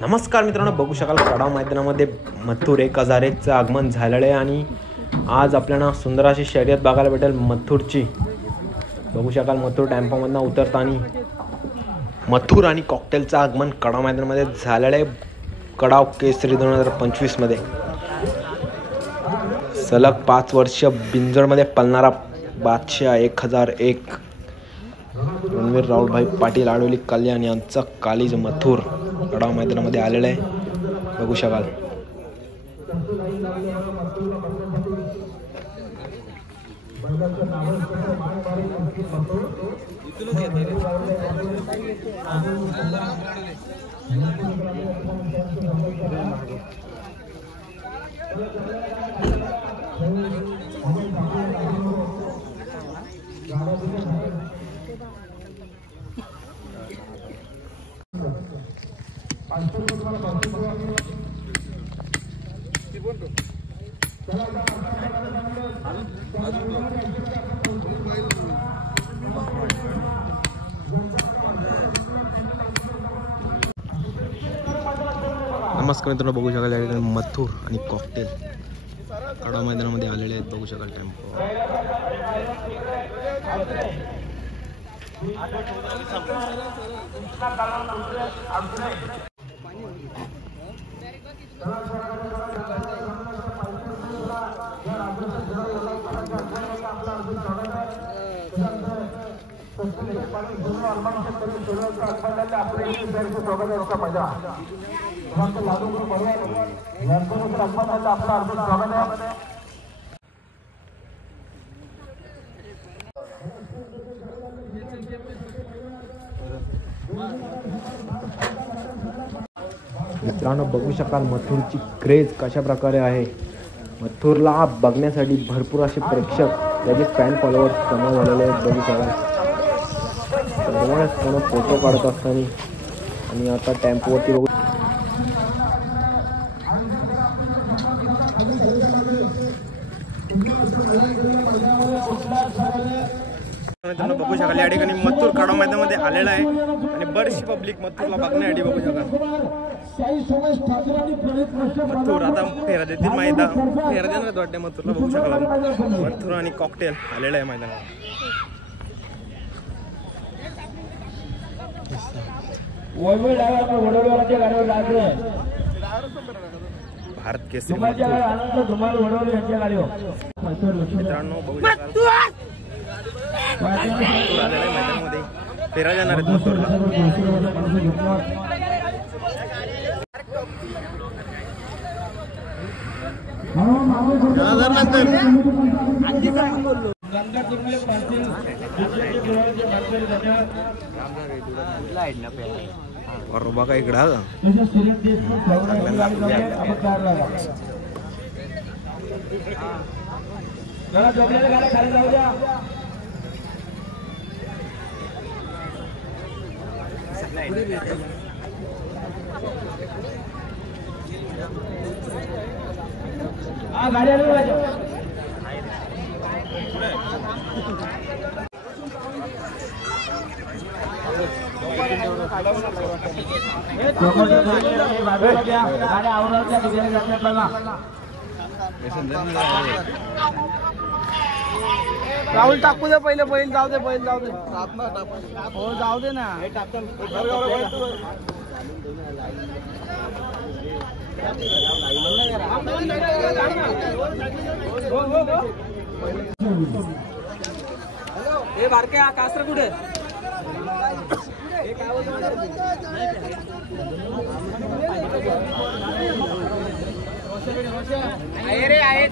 नमस्कार मित्रांनो, बघू शकाल कडाव मैदानामध्ये मथुर 1001चं आगमन झालेलं आहे आणि आज आपल्याला सुंदर अशी शर्यत बघायला भेटेल मथुरची। बघू शकाल मथुर टेम्पोमधून उतरताना मथुर आणि कॉकटेलचं आगमन कडाव मैदानामध्ये झालेलं आहे। कडाव केसरी 2025 मध्ये सलग 5 वर्ष बिंजोडमध्ये पळणारा बादशाह 1001 रणवीर राहुलभाई पाटील आडोली कल्याण यांचा कालीज मथुर कडाव मैदानामध्ये आलेला आहे। बघू शकाल नमस्कार मित्रांनो, बघू शकाल या ठिकाणी मथुर आणि कॉकटेल कडाव मैदानामध्ये आलेले आहेत। बघू शकाल टेम्पो मित्रांनो, बघू शकाल मथुरची क्रेज कशा प्रकारे आहे। मथुरला बघण्यासाठी भरपूर असे प्रेक्षक त्याचे फॅन फॉलोअर्स जमा झालेले आहेत। बघू शकाल सर्वच कोण फोटो काढत असताना आणि आता टेम्पोवरती बघू बघू शकाल या ठिकाणी मथुर कडाव मैदानामध्ये आलेला आहे आणि बरीचशी पब्लिक मथुरला बघण्यासाठी बघू शकाल। मथुर आता फेरा देतील मैदान फेरा देणार वाटते मथुरला। बघू शकाल मथुर आणि कॉकटेल आलेला आहे मैदानावर। भारत केसरी मित्रांनो बघू शकाल मथुर आलेला आहे मैदानामध्ये फेरा जाणार आहेत मथुरला। और बघा इकडं राहुल टाकू दे पहिले बैल जाऊ दे हो जाऊ दे ना। हे बारक्या कासर कुठे आहे रे आहे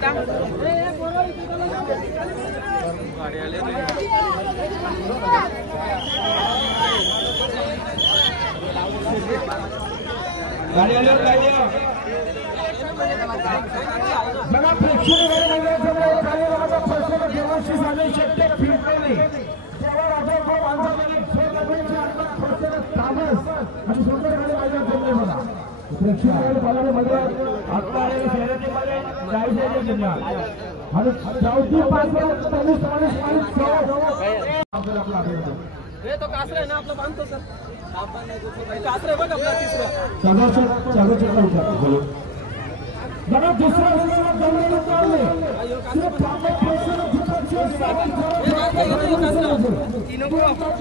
तो कासरा है ना आपला बांधतो सर।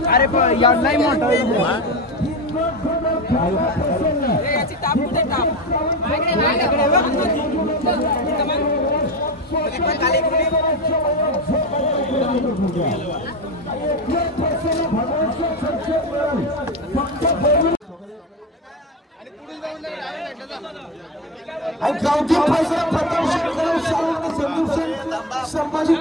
अरे नाही मोठा गावठी पैसा प्रथम संभाजी